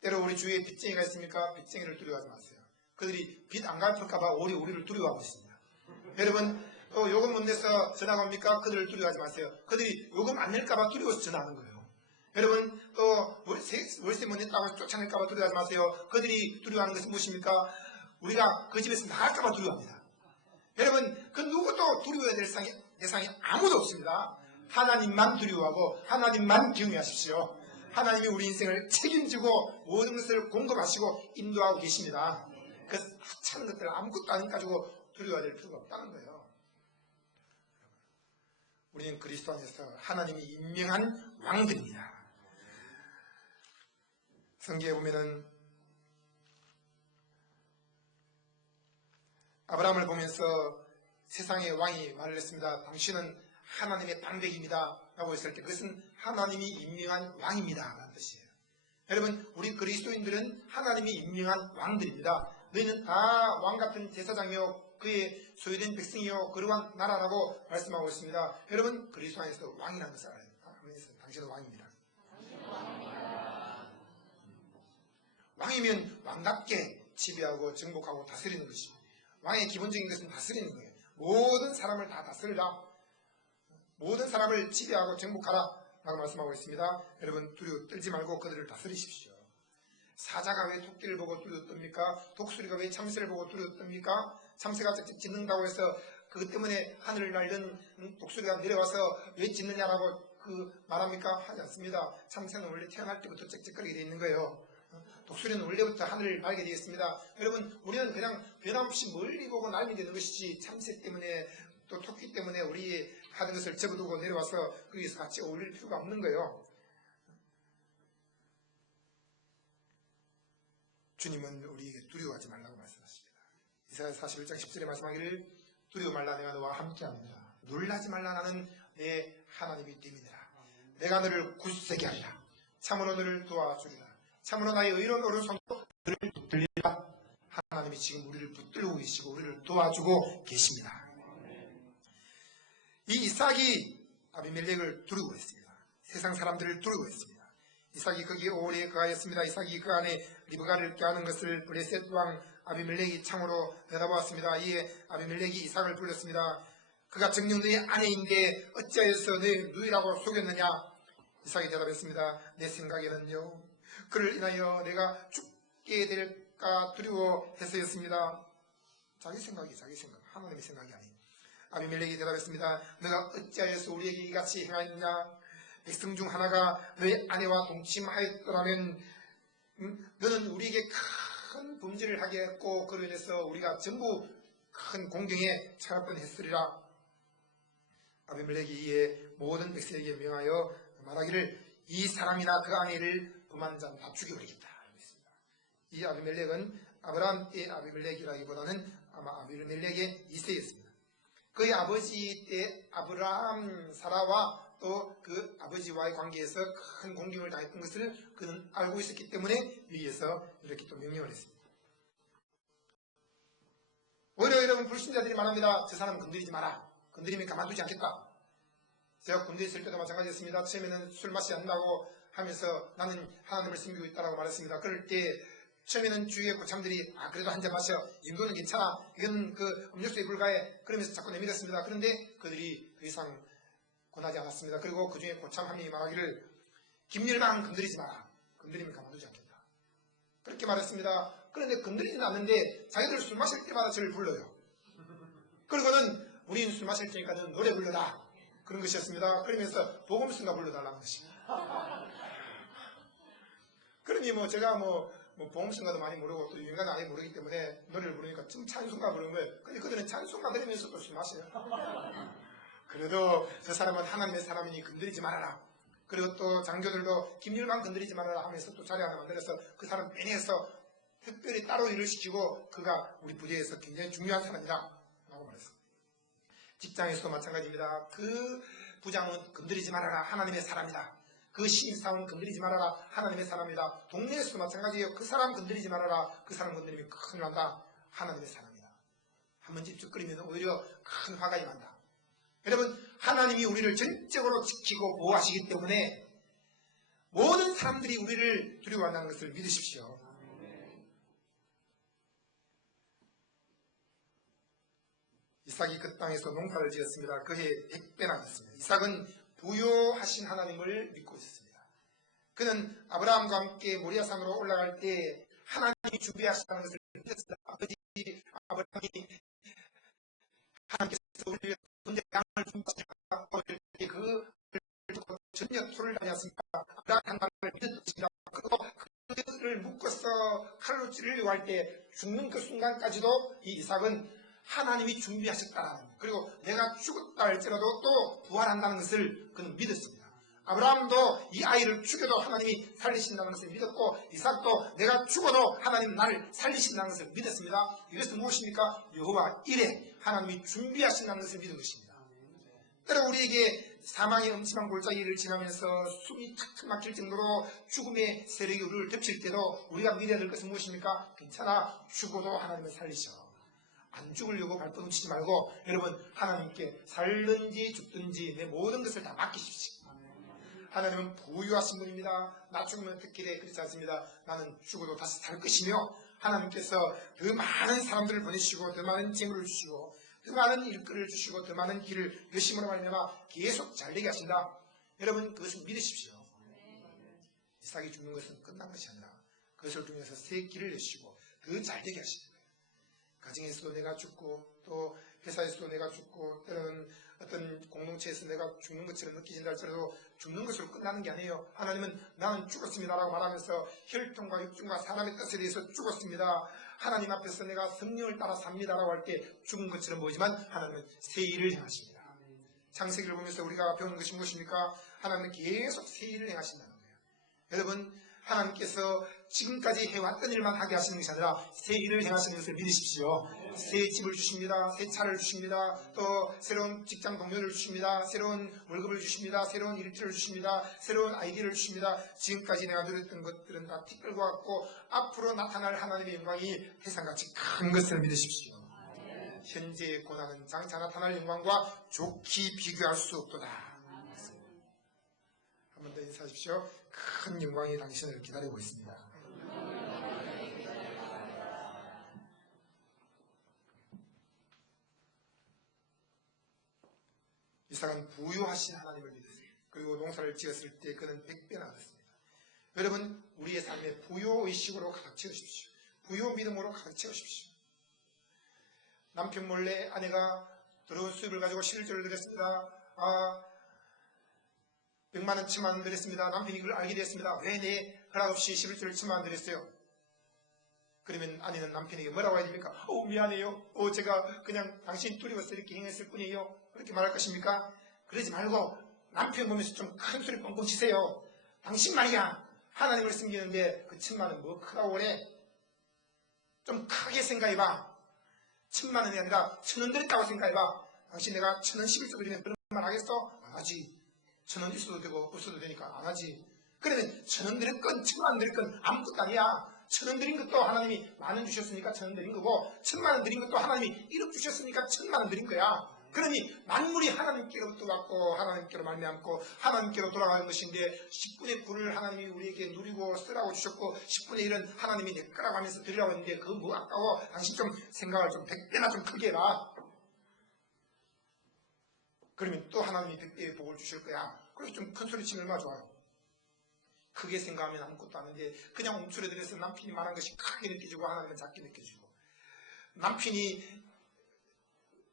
때로 우리 주위에 빚쟁이가 있습니까? 빚쟁이를 두려워하지 마세요. 그들이 빚 안 갚을까봐 우리를 두려워하고 있습니다. 여러분, 또 요금 못 내서 전화가 옵니까? 그들을 두려워하지 마세요. 그들이 요금 안 낼까봐 두려워서 전화하는 거예요. 여러분, 또 월세 못 냈다고 쫓아낼까봐 두려워하지 마세요. 그들이 두려워하는 것은 무엇입니까? 우리가 그 집에서 나갈까봐 두려워합니다. 여러분, 그 누구도 두려워해야 될 대상이 아무도 없습니다. 하나님만 두려워하고 하나님만 경외하십시오. 하나님이 우리 인생을 책임지고 모든 것을 공급하시고 인도하고 계십니다. 그 하찮은 것들 아무것도 안 가지고 두려워야 될 필요가 없다는 거예요. 우리는 그리스도 안에서 하나님이 임명한 왕들입니다. 성경에 보면은 아브라함을 보면서 세상의 왕이 말을 했습니다. 당신은 하나님의 방백입니다 라고 했을 때 그것은 하나님이 임명한 왕입니다 라는 뜻이에요. 여러분, 우리 그리스도인들은 하나님이 임명한 왕들입니다. 너희는 다 왕같은 제사장이요 그의 소유된 백성이요 거룩한 나라라고 말씀하고 있습니다. 여러분, 그리스도 안에서 왕이라는 것을 알아야 됩니다. 당신은 왕입니다. 왕이면 왕답게 지배하고 정복하고 다스리는 것입니다. 왕의 기본적인 것은 다스리는 거예요. 모든 사람을 다 다스리라, 모든 사람을 지배하고 정복하라 라고 말씀하고 있습니다. 여러분, 두려워 떨지 말고 그들을 다스리십시오. 사자가 왜 토끼를 보고 두려워 떱니까? 독수리가 왜 참새를 보고 두려워 떱니까? 참새가 쩍쩍 짖는다고 해서 그것 때문에 하늘을 날던 독수리가 내려와서 왜 짖느냐라고 말합니까? 하지 않습니다. 참새는 원래 태어날 때부터 쩍쩍거리게 되어 있는 거예요. 독수리는 원래부터 하늘을 날게 되어 있습니다. 여러분, 우리는 그냥 변함없이 멀리 보고 날게 되는 것이지 참새 때문에 또 토끼 때문에 우리 하는 것을 접어두고 내려와서 거기서 같이 어울릴 필요가 없는 거예요. 주님은 우리에게 두려워하지 말라고 말씀하십니다. 이사야 41장 10절에 말씀하기를 두려워 말라, 내가 너와 함께합니다. 놀라지 말라, 나는 내 하나님이 됨이니라. 내가 너를 굳세게 하리라. 참으로 너를 도와주리라. 참으로 나의 의로운 오른손으로 너를 붙들리라. 하나님이 지금 우리를 붙들고 계시고 우리를 도와주고 계십니다. 이 이삭이 아비멜렉을 두르고 있습니다. 세상 사람들을 두르고 있습니다. 이삭이 거기에 오래 거하였습니다. 이삭이 그 안에 리브가를 껴안은 것을 블레셋 왕 아비멜렉이 창으로 내다보았습니다. 이에 아비멜렉이 이삭을 불렀습니다. 그가 정녕 너의 아내인데 어찌하여서 너의 누이라고 속였느냐? 이삭이 대답했습니다. 내 생각에는요, 그를 인하여 내가 죽게 될까 두려워해서였습니다. 자기 생각, 하나님의 생각이 아니에요. 아비멜렉이 대답했습니다. 너가 어찌하여서 우리에게 이같이 행하였느냐? 백성 중 하나가 너의 아내와 동침하였더라면 너는 우리에게 큰 범죄를 하게 했고 그로 인해서 우리가 전부 큰 공경에 처할 뻔했으리라. 아비멜렉이 이에 모든 백성에게 명하여 말하기를 이 사람이나 그 아내를 범한 자는 다 죽여버리겠다. 이 아비멜렉은 아브라함 때 아비멜렉이라기보다는 아마 아비멜렉의 2세였습니다. 그의 아버지 때 아브라함 사라와 또 그 아버지와의 관계에서 큰 공경을 당했던 것을 그는 알고 있었기 때문에 위에서 이렇게 또 명령을 했습니다. 오히려 여러분 불신자들이 말합니다. 저 사람 건드리지 마라. 건드리면 가만두지 않겠다. 제가 군대에 있을 때도 마찬가지였습니다. 처음에는 술 마시지 않는다고 하면서 나는 하나님을 섬기고 있다고 말했습니다. 그럴 때 처음에는 주위의 고참들이 그래도 한 잔 마셔. 이 정도는 괜찮아. 이건 그 음료수에 불과해. 그러면서 자꾸 내밀었습니다. 그런데 그들이 더 이상 권하지 않았습니다. 그리고 그 중에 고참 한 명이 말하기를 김일방 건드리지 마라. 건드리면 가만두지 않겠다. 그렇게 말했습니다. 그런데 건드리지는 않는데 자기들 술 마실 때마다 저를 불러요. 그리고는 우리는 술 마실 테니까 는 노래 불러라. 그런 것이었습니다. 그러면서 복음성가 불러달라는 것입니다. 그러니 제가 복음성가도 많이 모르고 또 유행가도 아예 모르기 때문에 노래를 부르니까 좀 찬송가 부르는 거예요. 근데 그들은 찬송가 들으면서 또 술 마셔요. 그래도 저 사람은 하나님의 사람이니 건드리지 말아라. 그리고 또 장교들도 김일만 건드리지 말아라 하면서 또 자리 하나 만들어서 그 사람 빼내서 특별히 따로 일을 시키고 그가 우리 부대에서 굉장히 중요한 사람이다 라고 말했습니다. 직장에서도 마찬가지입니다. 그 부장은 건드리지 말아라. 하나님의 사람이다. 그 신입사원은 건드리지 말아라. 하나님의 사람이다. 동네에서도 마찬가지예요. 그 사람 건드리지 말아라. 그 사람 건드리면 큰일 난다. 하나님의 사람이다. 한번 집중거리면 오히려 큰 화가 임한다. 여러분, 하나님이 우리를 전적으로 지키고 보호하시기 때문에 모든 사람들이 우리를 두려워한다는 것을 믿으십시오. 이삭이 그 땅에서 농사를 지었습니다. 그해 100배나 됐습니다. 이삭은 부요하신 하나님을 믿고 있었습니다. 그는 아브라함과 함께 모리아산으로 올라갈 때 하나님이 준비하시다는 것을 믿었습니다. 아버지 아브라함이 하나님께서 우리를 군대 양을 준비하시다 그를 두고 전혀 토를 하지 않습니까? 아브라함 하나님을 믿었습니다. 그리고 그를 묶어서 칼로 찌르려고 할 때 죽는 그 순간까지도 이 이삭은 하나님이 준비하셨다라는, 그리고 내가 죽었다 할지라도 또 부활한다는 것을 그는 믿었습니다. 아브라함도 이 아이를 죽여도 하나님이 살리신다는 것을 믿었고, 이삭도 내가 죽어도 하나님 나를 살리신다는 것을 믿었습니다. 이것은 무엇입니까? 여호와 이레, 하나님이 준비하신다는 것을 믿은 것입니다. 때로 우리에게 사망의 음침한 골짜기를 지나면서 숨이 탁탁 막힐 정도로 죽음의 세력이 우리를 덮칠 때도 우리가 믿어야 될 것은 무엇입니까? 괜찮아, 죽어도 하나님을 살리셔. 안 죽으려고 발버둥 치지 말고 여러분, 하나님께 살든지 죽든지 내 모든 것을 다 맡기십시오. 하나님은 부유하신 분입니다. 나 죽으면 어떻게 돼? 그렇지 않습니다. 나는 죽어도 다시 살 것이며, 하나님께서 더 많은 사람들을 보내시고 더 많은 재물을 주시고 더 많은 일거리를 주시고 더 많은 길을 열심으로 말미암아 계속 잘되게 하신다. 여러분, 그것을 믿으십시오. 이삭이 죽는 것은 끝난 것이 아니라 그것을 통해서 새 길을 여시고 더 잘되게 하십니다. 가정에서도 내가 죽고 또 회사에서도 내가 죽고 때로는 어떤 공동체에서 내가 죽는 것처럼 느껴진다 할지라도 죽는 것으로 끝나는 게 아니에요. 하나님은 나는 죽었습니다 라고 말하면서 혈통과 육중과 사람의 뜻에 대해서 죽었습니다. 하나님 앞에서 내가 성령을 따라 삽니다 라고 할 때 죽은 것처럼 보이지만 하나님은 새 일을 행하십니다. 창세기를 보면서 우리가 배우는 것이 무엇입니까? 하나님은 계속 새 일을 행하신다는 거예요. 여러분, 하나님께서 지금까지 해왔던 일만 하게 하시는 것이 아니라 새 일을 행하시는 것을 믿으십시오. 새 집을 주십니다. 새 차를 주십니다. 또 새로운 직장 동료를 주십니다. 새로운 월급을 주십니다. 새로운 일터를 주십니다. 새로운 아이디어를 주십니다. 지금까지 내가 누렸던 것들은 다 티끌과 같고 앞으로 나타날 하나님의 영광이 태산같이 큰 것을 믿으십시오. 현재의 고난은 장차 나타날 영광과 좋게 비교할 수 없도다. 한 번 더 인사하십시오. 큰 영광이 당신을 기다리고 있습니다. 이삭은 부유하신 하나님을 믿으세요. 그리고 농사를 지었을 때 그는 100배나 얻었습니다. 여러분, 우리의 삶에 부요의식으로 가득 채우십시오. 부요 믿음으로 가득 채우십시오. 남편 몰래 아내가 들어온 수입을 가지고 11조를 드렸습니다. 100만원, 10만원 드렸습니다. 남편이 그걸 알게 됐습니다. 왜 내 허락 없이 11조를 10만원 드렸어요? 그러면 아내는 남편에게 뭐라고 해야 됩니까? 미안해요. 제가 그냥 당신 두려워서 이렇게 행했을 뿐이에요. 그렇게 말할 것입니까? 그러지 말고 남편 보면서 좀 큰 소리 뻥뻥 치세요. 당신 말이야. 하나님을 섬기는데 그 10만원 뭐 크다고 그래? 좀 크게 생각해봐. 10만원이 아니라 1000원 드렸다고 생각해봐. 당신 내가 1000원 11조 드리면 그런 말 하겠어? 안 하지. 1000원 있어도 되고 없어도 되니까 안 하지. 그러면 1000원 드렸건 10만원 드렸건 아무것도 아니야. 1000원 드린 것도 하나님이 만원 주셨으니까 1000원 드린 거고 1000만원 드린 것도 하나님이 1억 주셨으니까 1000만원 드린 거야. 그러니 만물이 하나님께로부터 왔고 하나님께로 말미암고 하나님께로 돌아가는 것인데 10분의 9를 하나님이 우리에게 누리고 쓰라고 주셨고 10분의 1은 하나님이 내 거라고 하면서 드리라고 했는데 그거 뭐 아까워. 당신 좀 생각을 좀 100배나 좀 크게 해라. 그러면 또 하나님이 100배의 복을 주실 거야. 그래서 좀 큰 소리 치면 얼마나 좋아요. 크게 생각하면 아무것도 아닌데 그냥 움츠러들어서 남편이 말한 것이 크게 느껴지고 하나님은 작게 느껴지고 남편이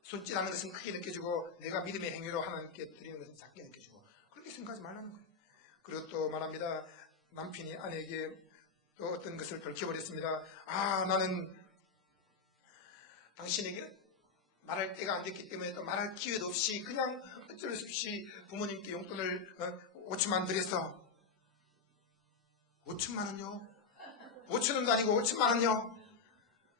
손짓하는 것은 크게 느껴지고 내가 믿음의 행위로 하나님께 드리는 것은 작게 느껴지고 그렇게 생각하지 말라는 거예요. 그리고 또 말합니다. 남편이 아내에게 또 어떤 것을 밝혀버렸습니다. 나는 당신에게 말할 때가 안 됐기 때문에 또 말할 기회도 없이 그냥 어쩔 수 없이 부모님께 용돈을 5천만 드렸어. 5천만 원요? 5천 원도 아니고 5천만 원요?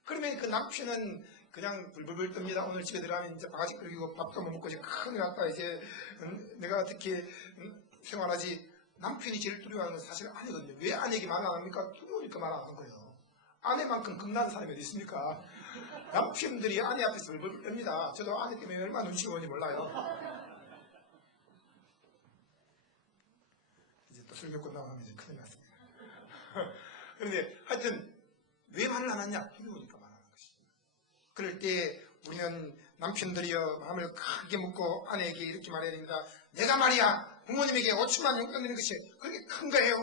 그러면 그 남편은 그냥 불불불 뜹니다. 오늘 집에 들어가면 이제 바가지 끓이고 밥도 못 먹고 이제 큰일 났다. 이제 내가 어떻게 생활하지? 남편이 제일 두려워하는 건 사실 아내거든요. 왜 아내에게 말 안 합니까? 두려우니까 말 안 하는 거예요. 아내만큼 겁나는 사람이 어디 있습니까? 남편들이 아내 앞에서 불불불 뜹니다. 저도 아내 때문에 얼마나 눈치가 오는지 몰라요. 이제 또 설교 끝나고 하면 이제 큰일 났습니다. 그런데 하여튼 왜 말을 안 하냐? 두려우니까 말하는 것입니다. 그럴 때 우리는 남편들이여 마음을 크게 먹고 아내에게 이렇게 말해야 됩니다. 내가 말이야 부모님에게 5천만 용돈 드리는 것이 그렇게 큰 거예요.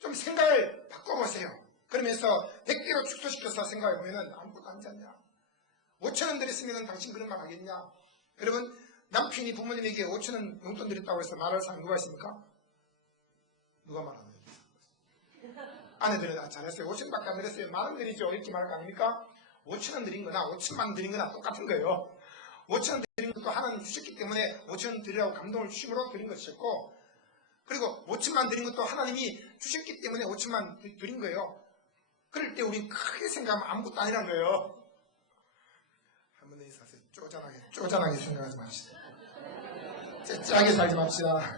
좀 생각을 바꿔보세요. 그러면서 100개로 축소시켜서 생각해보면 아무것도 아니지 않냐. 5천 원 드렸으면 당신 그런 말 하겠냐. 여러분 남편이 부모님에게 5천 원 용돈 드렸다고 해서 말할 사람 누가 있습니까? 누가 말하나요? 아내들은 잘했어요. 5천 원밖에 안 드렸어요. 만 원 드리죠. 이렇게 말할 거 아닙니까? 5천 원 드린 거나 5천만 원 드린 거나 똑같은 거예요. 5천 원 드린 것도 하나님 주셨기 때문에 5천 원 드리라고 감동을 주심으로 드린 것이었고 그리고 5천만 원 드린 것도 하나님이 주셨기 때문에 5천만 원 드린 거예요. 그럴 때 우리 크게 생각하면 아무것도 아니란 거예요. 한번 인사하세요. 쪼잔하게 생각하지 맙시다. 짜게 살지 맙시다.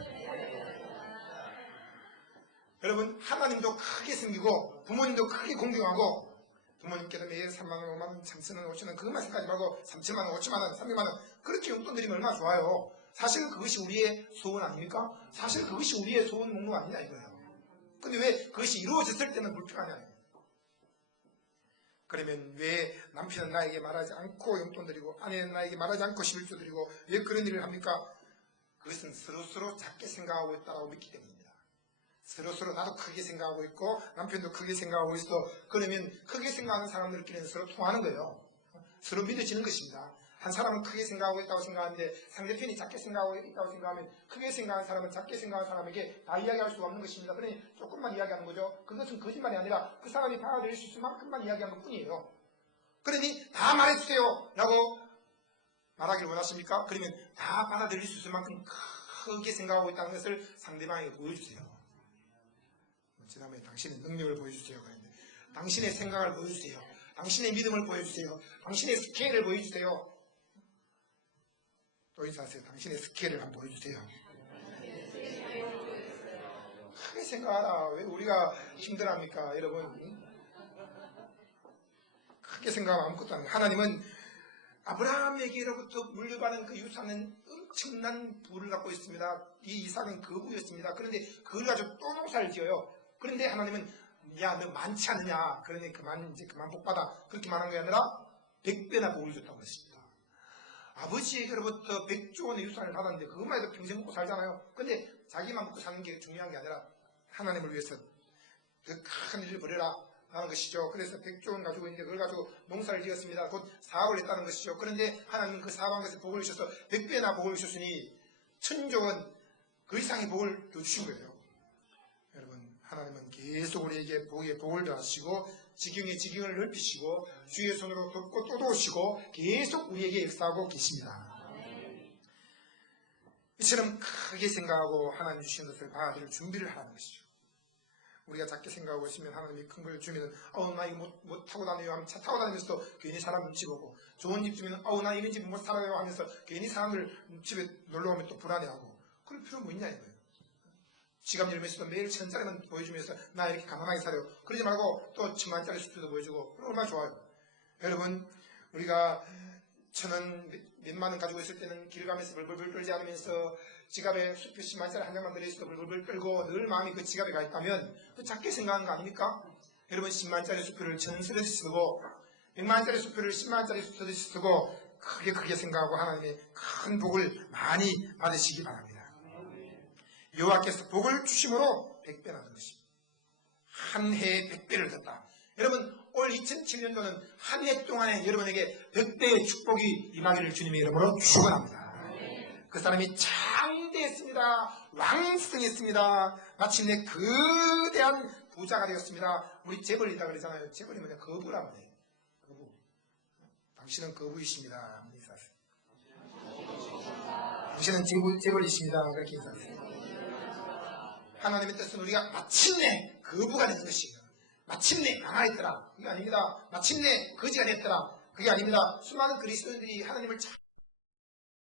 여러분 하나님도 크게 생기고 부모님도 크게 공경하고 부모님께도 매일 3만원, 5만원, 3천원, 5천원 그것만 생각하지 말고 3천만원, 5천만원, 300만원 그렇게 용돈 드리면 얼마나 좋아요. 사실은 그것이 우리의 소원 아닙니까? 사실 그것이 우리의 소원 목록 아니냐 이거예요. 근데 왜 그것이 이루어졌을 때는 불평하냐. 그러면 왜 남편은 나에게 말하지 않고 용돈 드리고 아내는 나에게 말하지 않고 11조 드리고 왜 그런 일을 합니까? 그것은 서로서로 작게 생각하고 있다고 믿기 때문입니다. 서로서로 나도 크게 생각하고 있고 남편도 크게 생각하고 있어. 그러면 크게 생각하는 사람들끼리는 서로 통하는 거예요. 서로 믿어지는 것입니다. 한 사람은 크게 생각하고 있다고 생각하는데 상대편이 작게 생각하고 있다고 생각하면 크게 생각하는 사람은 작게 생각하는 사람에게 다 이야기할 수가 없는 것입니다. 그러니 조금만 이야기하는 거죠. 그것은 거짓말이 아니라 그 사람이 받아들일 수 있을 만큼만 이야기하는 것뿐이에요. 그러니 다 말해주세요 라고 말하기를 원하십니까? 그러면 다 받아들일 수 있을 만큼 크게 생각하고 있다는 것을 상대방에게 보여주세요. 지난번에 당신의 능력을 보여주세요. 그런데 당신의 생각을 보여주세요. 당신의 믿음을 보여주세요. 당신의 스케일을 보여주세요. 또 인사하세요. 당신의 스케일을 한번 보여주세요. 크게 생각하라. 왜 우리가 힘들어합니까? 여러분 크게 생각하면 아무것도 안 해요. 하나님은 아브라함에게로부터 물려받은 그 유산은 엄청난 부를 갖고 있습니다. 이 이삭은 그 부였습니다. 그런데 그걸 가지고 또 농사를 지어요. 그런데 하나님은 야 너 많지 않느냐 그러니 그만 복 받아 그렇게 말한 게 아니라 100배나 복을 줬다고 했습니다. 아버지에게로부터 100조 원의 유산을 받았는데 그것만 해도 평생 먹고 살잖아요. 근데 자기만 먹고 사는 게 중요한 게 아니라 하나님을 위해서 그 큰 일을 벌여라 하는 것이죠. 그래서 100조 원 가지고 있는데 그걸 가지고 농사를 지었습니다. 곧 사업을 했다는 것이죠. 그런데 하나님은 그 사업한 것에 복을 주셔서 100배나 복을 주셨으니 1000조 원 그 이상의 복을 주신 거예요. 여러분, 하나님은 계속 우리에게 복을 더하시고 지경의 지경을 넓히시고 주의 손으로 돕고 또 도우시고 계속 우리에게 역사하고 계십니다. 이처럼 크게 생각하고 하나님 주신 것을 받아들일 준비를 하라는 것이죠. 우리가 작게 생각하고 있으면 하나님이 큰 걸 주면 나 이거 못 타고 다녀요 하면 차 타고 다니면서 괜히 사람 눈치 보고 좋은 집 주면 나 이런 집 못 살아요 하면서 괜히 사람들 집에 놀러 오면 또 불안해하고 그럴 필요 뭐 있냐 이거예요. 지갑 열면서도 매일 1000짜리만 보여주면서 나 이렇게 가난하게 살아요. 그러지 말고 또 1000만짜리 수표도 보여주고 그럼 얼마나 좋아요. 여러분, 우리가 1000원 몇만 원 가지고 있을 때는 길 가면서 벌벌 떨지 않으면서 지갑에 수표 10만짜리 한 장만 들어있어도 벌벌 떨고 늘 마음이 그 지갑에 가 있다면 그 작게 생각하는 거 아닙니까? 여러분, 10만짜리 수표를 1000쓰듯이 쓰고 100만짜리 수표를 10만짜리 쓰듯이 쓰고 크게 생각하고 하나님의 큰 복을 많이 받으시기 바랍니다. 여호와께서 복을 주심으로 100배나 는 것입니다. 한 해에 100배를 줬다. 여러분, 올 2007년도는 한 해 동안에 여러분에게 100배의 축복이 임하기를 주님의 이름으로 축원합니다. 그 사람이 장대했습니다. 왕성했습니다. 마침내 거대한 부자가 되었습니다. 우리 재벌이다 그러잖아요. 재벌이 뭐냐? 거부란 말이에요. 거부. 당신은 거부이십니다. 인사하세요. 당신은 재벌이십니다. 그렇게 인사하세요. 하나님의 뜻은 우리가 마침내 거부가 되는 것이에요. 마침내 망하였더라. 그게 아닙니다. 마침내 거지가 됐더라. 그게 아닙니다. 수많은 그리스도인들이 하나님을 잘